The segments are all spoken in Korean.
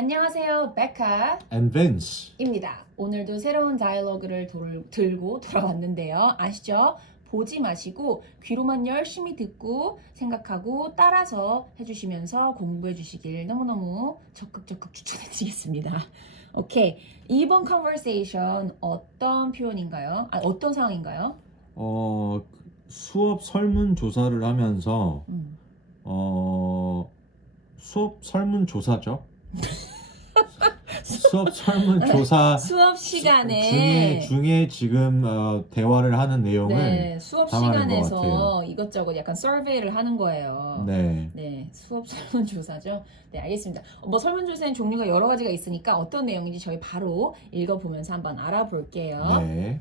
안녕하세요, 베카 and Vince. 입니다. 오늘도 새로운 다이얼로그를 들고 돌아왔는데요. 아시죠? 보지 마시고 귀로만 열심히 듣고 생각하고 따라서 해주시면서 공부해 주시길 너무너무 적극 추천해 드리겠습니다. 오케이. 이번 conversation 어떤 표현인가요? 어떤 상황인가요? 수업 설문조사를 하면서 수업 설문조사죠? 수업 설문조사 수업 시간에 중에 지금 대화를 하는 내용을 네, 수업 담아낸 것 시간에서 같아요. 이것저것 약간 서베이를 하는 거예요. 네. 네, 수업 설문조사죠. 네, 알겠습니다. 뭐 설문조사는 종류가 여러 가지가 있으니까 어떤 내용인지 저희 바로 읽어보면서 한번 알아볼게요. 네.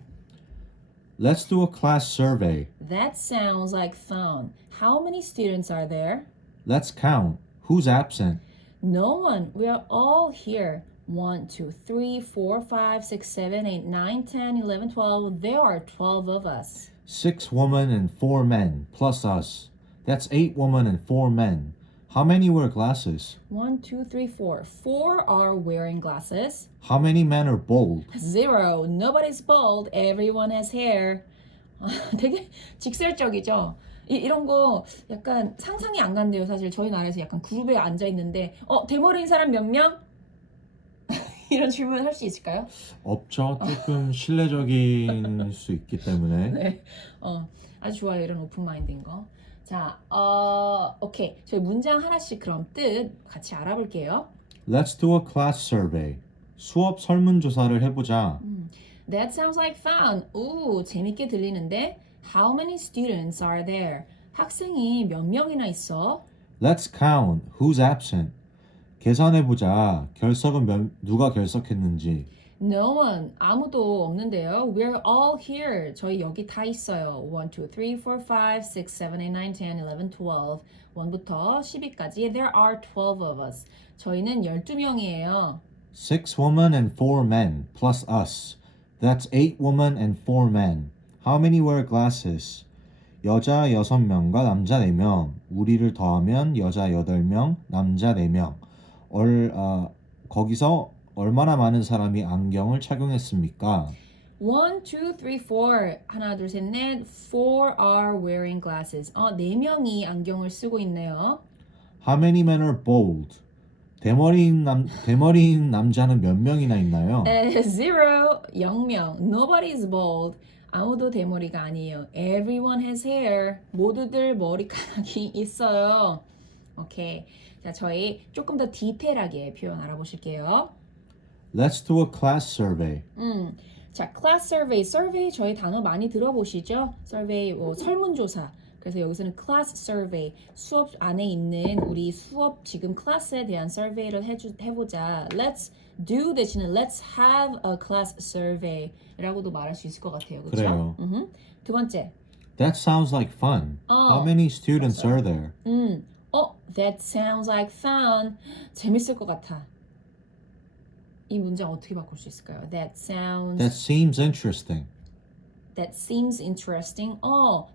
Let's do a class survey. That sounds like fun. How many students are there? Let's count. Who's absent? No one. We are all here. 1, 2, 3, 4, 5, 6, 7, 8, 9, 10, 11, 12. There are 12 of us. 6 women and 4 men, plus us. That's 8 women and 4 men. How many wear glasses? 1, 2, 3, 4. 4 are wearing glasses. How many men are bald? 0. Nobody's bald. Everyone has hair. 되게 직설적이죠? 이런 거 약간 상상이 안 간대요. 사실 저희 나라에서 약간 그룹에 앉아 있는데 대머리인 사람 몇 명? 이런 질문을 할 수 있을까요? 없죠. 조금 신뢰적일 수 있기 때문에. 네. 아주 좋아요. 이런 오픈 마인드인 거. 자, 오케이. 저희 문장 하나씩 그럼 뜻 같이 알아볼게요. Let's do a class survey. 수업 설문조사를 해보자. That sounds like fun. 오, 재밌게 들리는데. How many students are there? 학생이 몇 명이나 있어? Let's count. Who's absent? 계산해보자. 누가 결석했는지. No one. 아무도 없는데요. We're all here. 저희 여기 다 있어요. 1, 2, 3, 4, 5, 6, 7, 8, 9, 10, 11, 12. 1부터 10위까지. There are 12 of us. 저희는 12명이에요. 6 women and 4 men, plus us. That's 8 women and 4 men. How many wear glasses? 여자 6명과 남자 4명. 우리를 더하면 여자 8명, 남자 4명. 거기서 얼마나 많은 사람이 안경을 착용했습니까? 1, 2, 3, 4. 하나, 둘, 셋, 넷. 4 are wearing glasses. 4명이 안경을 쓰고 있네요. How many men are bald? 대머리인 남자는 몇 명이나 있나요? 0. 0명. Nobody's bald. 아무도 대머리가 아니에요. Everyone has hair. 모두들 머리카락이 있어요. 오케이. 자, 저희 조금 더 디테일하게 표현 알아보실게요. Let's do a class survey. 자, class survey. survey 저희 단어 많이 들어보시죠? survey, 설문조사. 그래서 여기서는 class survey. 수업 안에 있는 우리 수업 지금 클래스에 대한 survey를 해보자. Let's do 대신에 let's have a class survey 라고도 말할 수 있을 것 같아요. 그렇죠? 그래요. 두 번째. That sounds like fun. How many students are there? That sounds like fun. 재밌을 것 같아. 이 문장 어떻게 바꿀 수 있을까요? That seems interesting. That seems interesting.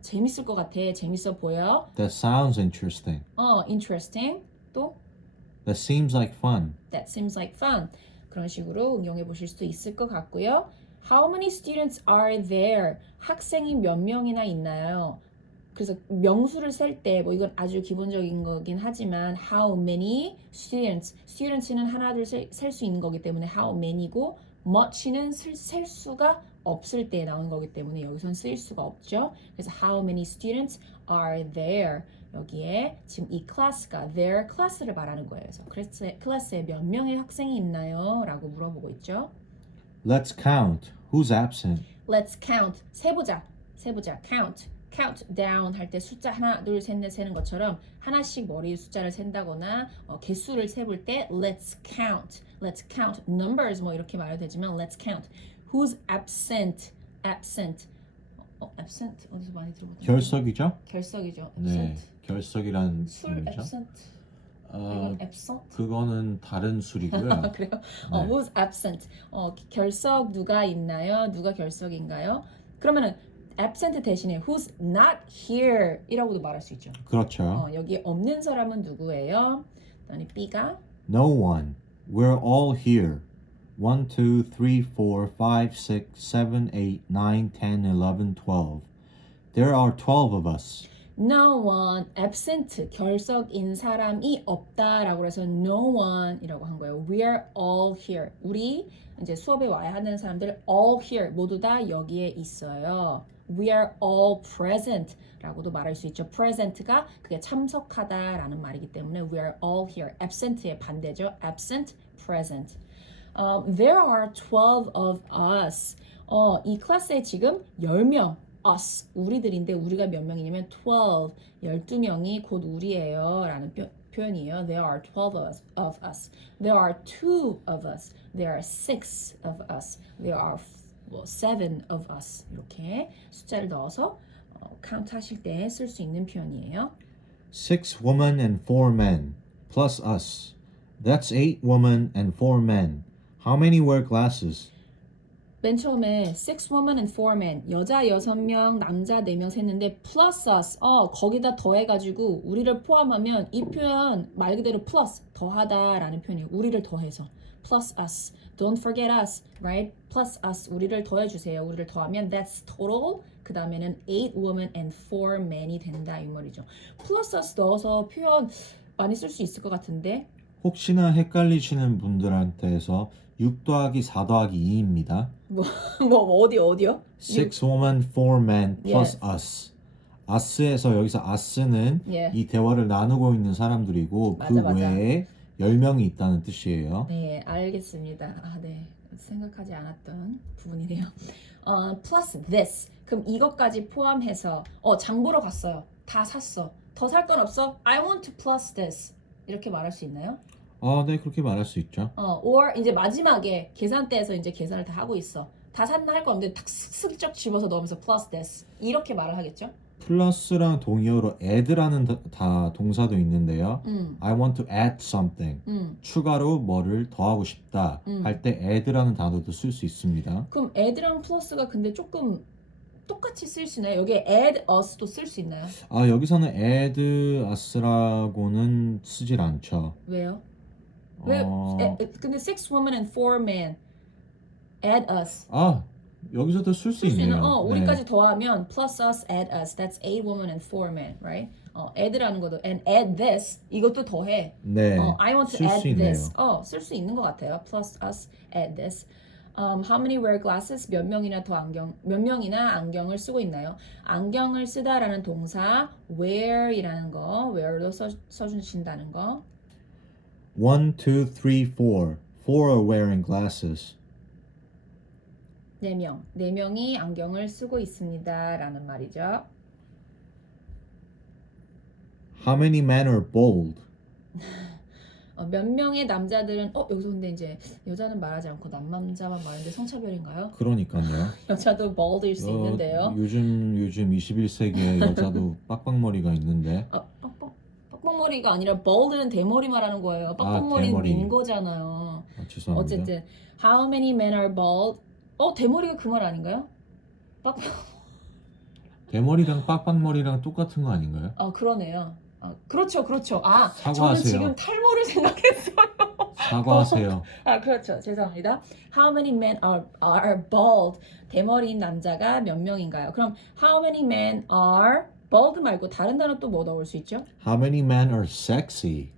재밌을 것 같아. 재밌어 보여. That sounds interesting. Interesting. 또 That seems like fun. That seems like fun. 그런 식으로 응용해 보실 수도 있을 것 같고요. How many students are there? 학생이 몇 명이나 있나요? 그래서 명수를 셀 때 이건 아주 기본적인 거긴 하지만 how many students는 하나 둘 셀 수 있는 거기 때문에 how many고 much는 셀 수가 없을 때 나오는 거기 때문에 여기선 쓸 수가 없죠. 그래서 how many students are there? 여기에 지금 이 클래스가 their 클래스를 말하는 거예요. 그래서 클래스에 몇 명의 학생이 있나요? 라고 물어보고 있죠. Let's count. Who's absent? Let's count. 세보자. count. count down 할 때 숫자 하나, 둘, 셋, 넷 세는 것처럼 하나씩 머리 숫자를 센다거나 개수를 세볼 때 let's count numbers 이렇게 말해도 되지만 let's count. Who's absent? absent 어디서 많이 들어봤던 결석이죠? 결석이죠. 네, absent. 결석이란 술 의미죠. absent. 이건 absent. 그거는 다른 술이고요. 그래요? 네. Who's absent? 결석 누가 있나요? 누가 결석인가요? 그러면은 absent 대신에 who's not here 이라고도 말할 수 있죠. 그렇죠. 여기 없는 사람은 누구예요? 그다음에 B가 No one. We're all here. 1, 2, 3, 4, 5, 6, 7, 8, 9, 10, 11, 12. There are 12 of us. No one absent 결석인 사람이 없다라고 해서 no one이라고 한 거예요. We're all here. 우리 이제 수업에 와야 하는 사람들 all here 모두 다 여기에 있어요. We are all present라고도 말할 수 있죠. present가 그게 참석하다라는 말이기 때문에 we are all here. absent의 반대죠. absent, present. There are 12 of us. 이 클래스에 지금 10명 us, 우리들인데 우리가 몇 명이냐면 12명이 곧 우리예요 라는 표현이에요. There are 12 of us. There are 2 of us. There are 6 of us. There are 7 of us. 이렇게 숫자를 넣어서 카운트 하실 때 쓸 수 있는 표현이에요. 6 women and 4 men plus us. That's 8 women and 4 men. How many wear glasses? 맨 처음에 6 women and 4 men 여자 6명 남자 4명 셌는데 plus us 거기다 더해가지고 우리를 포함하면 이 표현 말 그대로 plus 더하다라는 표현이에요. 우리를 더해서 plus us don't forget us right plus us 우리를 더해주세요. 우리를 더하면 that's total 그 다음에는 8 women and 4 men이 된다 이 말이죠. plus us 넣어서 표현 많이 쓸 수 있을 것 같은데 혹시나 헷갈리시는 분들한테서 6 더하기 4 더하기 2입니다. 어디요? 6 women, 4 men plus us. us에서 여기서 us는 이 대화를 나누고 있는 사람들이고 맞아, 그 맞아. 외에 10명이 있다는 뜻이에요. 네, 알겠습니다. 네. 생각하지 않았던 부분이네요. plus this. 그럼 이것까지 포함해서 장 보러 갔어요. 다 샀어. 더 살 건 없어? I want to plus this. 이렇게 말할 수 있나요? 네, 그렇게 말할 수 있죠. or 이제 마지막에 계산대에서 이제 계산을 다 하고 있어. 다 샀나 할 거 없는데 탁 슬쩍 집어서 넣으면서 plus this. 이렇게 말을 하겠죠? 플러스랑 동의어로 add라는 다 동사도 있는데요. I want to add something. 추가로 뭐를 더하고 싶다 할 때 add라는 단어도 쓸 수 있습니다. 그럼 add랑 plus가 근데 조금 똑같이 쓸 수 있나요? 여기에 add us도 쓸 수 있나요? 여기서는 add us라고는 쓰질 않죠. 왜요? 근데 6 women and 4 men add us. 여기서도 쓸 수 쓸 수 있는 있네요. 우리까지 더하면 plus us add us. That's 8 women and 4 men, right? add라는 것도 and add this 이것도 더해. 네. I want to 쓸 수 add 있네요. this. 쓸 수 있는 것 같아요. plus us add this. How many wear glasses? 몇 명이나 안경을 쓰고 있나요? 안경을 쓰다라는 동사 wear이라는 거, wear도 써주신다는 거. 1, 2, 3, 4. 4 are wearing glasses. 4명이 안경을 쓰고 있습니다라는 말이죠. How many men are bald? 몇 명의 남자들은 여기서 근데 이제 여자는 말하지 않고 남자만 말하는데 성차별인가요? 그러니까요. 여자도 bald일 수 있는데요. 요즘 21세기에 여자도 빡빡머리가 있는데. 빡빡머리가 아니라 bald는 대머리 말하는 거예요. 빡빡머리는 대머리. 민 거잖아요. 죄송합니다. 어쨌든 how many men are bald? 대머리가 그 말 아닌가요? 대머리랑 빡빡머리랑 똑같은 거 아닌가요? 그러네요. 그렇죠. 저는 사과하세요. 지금 탈모를 생각했어요. 사과하세요. 그렇죠. 죄송합니다. How many men are bald? 대머리인 남자가 몇 명인가요? 그럼 how many men are bald 말고 다른 단어 또 뭐 넣을 수 있죠? How many men are sexy?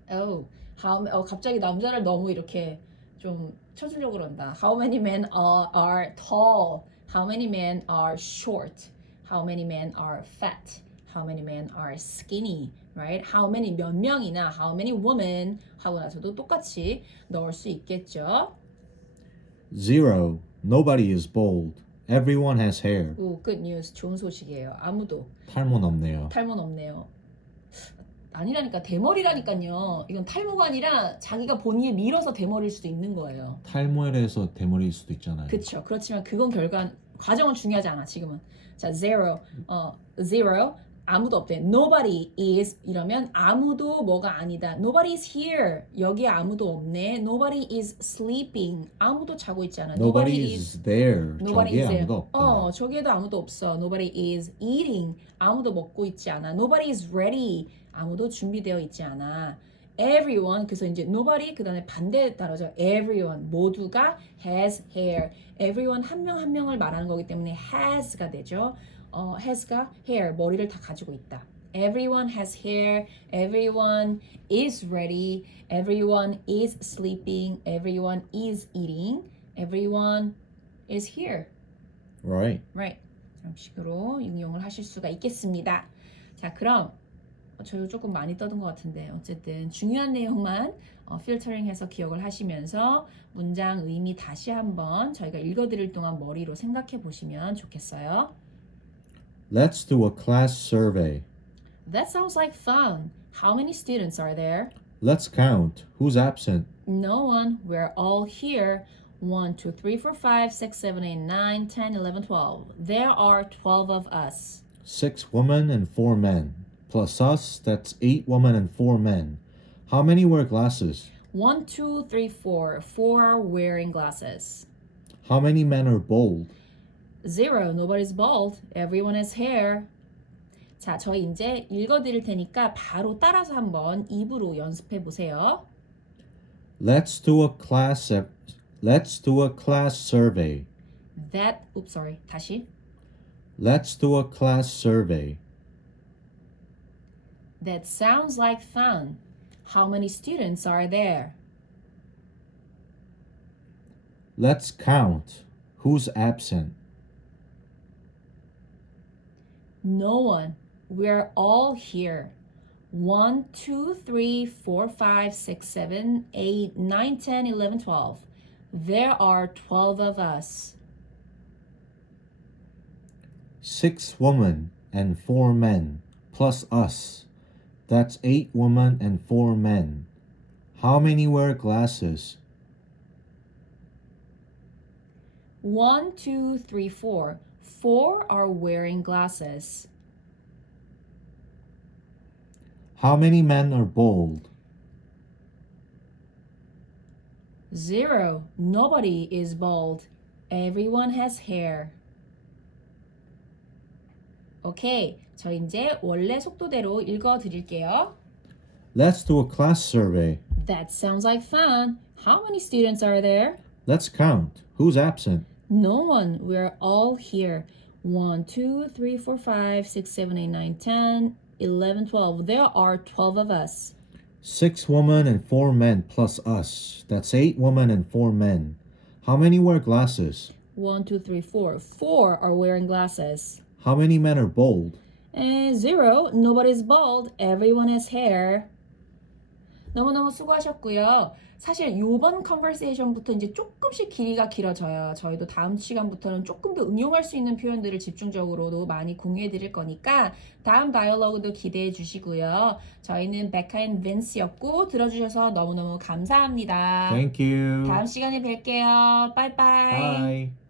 갑자기 남자를 너무 이렇게 좀 쳐주려고 그런다. How many men are tall? How many men are short? How many men are fat? How many men are skinny? Right? How many 몇 명이나 how many women 하고 나서도 똑같이 넣을 수 있겠죠. 0. Nobody is bald. Everyone has hair. good news. 좋은 소식이에요. 아무도 탈모는 없네요. 탈모는 없네요. 아니라니까 대머리라니까요. 이건 탈모가 아니라 자기가 본인이 밀어서 대머리일 수도 있는 거예요. 탈모에서 대머리일 수도 있잖아요. 그렇죠. 그렇지만 그건 과정은 중요하지 않아 지금은. 자, 0. 아무도 없대. Nobody is 이러면 아무도 뭐가 아니다. Nobody is here. 여기 아무도 없네. Nobody is sleeping. 아무도 자고 있지 않아. Nobody is there. Nobody 저기에 is there. 아무도 없다. 저기에도 아무도 없어. Nobody is eating. 아무도 먹고 있지 않아. Nobody is ready. 아무도 준비되어 있지 않아. everyone 그래서 이제 nobody 그다음에 반대 단어죠. everyone 모두가 has hair. everyone 한 명 한 명을 말하는 거기 때문에 has가 되죠. has가 hair 머리를 다 가지고 있다. Everyone has hair. Everyone is ready. Everyone is sleeping. Everyone is eating. Everyone is here. Right. Right. 이런 식으로 응용을 하실 수가 있겠습니다. 자, 그럼 저도 조금 많이 떠든 것 같은데 어쨌든 중요한 내용만 필터링해서 기억을 하시면서 문장 의미 다시 한번 저희가 읽어드릴 동안 머리로 생각해 보시면 좋겠어요. Let's do a class survey. That sounds like fun. How many students are there? Let's count. Who's absent? No one. We're all here. 1, 2, 3, 4, 5, 6, 7, 8, 9, 10, 11, 12. There are 12 of us. 6 women and 4 men. Plus us, that's 8 women and 4 men. How many wear glasses? 1, 2, 3, 4. 4 are wearing glasses. How many men are bald? 0. Nobody's bald. Everyone has hair. 자, 저희 이제 읽어드릴 테니까 바로 따라서 한번 입으로 연습해 보세요. Let's do a class survey. 다시. Let's do a class survey. That sounds like fun. How many students are there? Let's count. Who's absent? No one. We're all here. 1, 2, 3, 4, 5, 6, 7, 8, 9, 10, 11, 12. There are 12 of us. 6 women and 4 men. Plus us. That's 8 women and 4 men. How many wear glasses? 1, 2, 3, 4. 4 are wearing glasses. How many men are bald? 0. Nobody is bald. Everyone has hair. 오케이. 저 이제 원래 속도대로 읽어 드릴게요. Let's do a class survey. That sounds like fun. How many students are there? Let's count. Who's absent? No one. We're all here. 1, 2, 3, 4, 5, 6, 7, 8, 9, 10, 11, 12. There are 12 of us. 6 women and 4 men plus us. That's 8 women and 4 men. How many wear glasses? 1, 2, 3, 4. 4 are wearing glasses. How many men are bald? 0. Nobody's bald. Everyone has hair. 너무너무 수고하셨고요. 사실 요번 컨버세이션부터 이제 조금씩 길이가 길어져요. 저희도 다음 시간부터는 조금 더 응용할 수 있는 표현들을 집중적으로도 많이 공유해 드릴 거니까 다음 다이얼로그도 기대해 주시고요. 저희는 베카 앤 빈스였고 들어주셔서 너무너무 감사합니다. Thank you. 다음 시간에 뵐게요. 빠이빠이. Bye.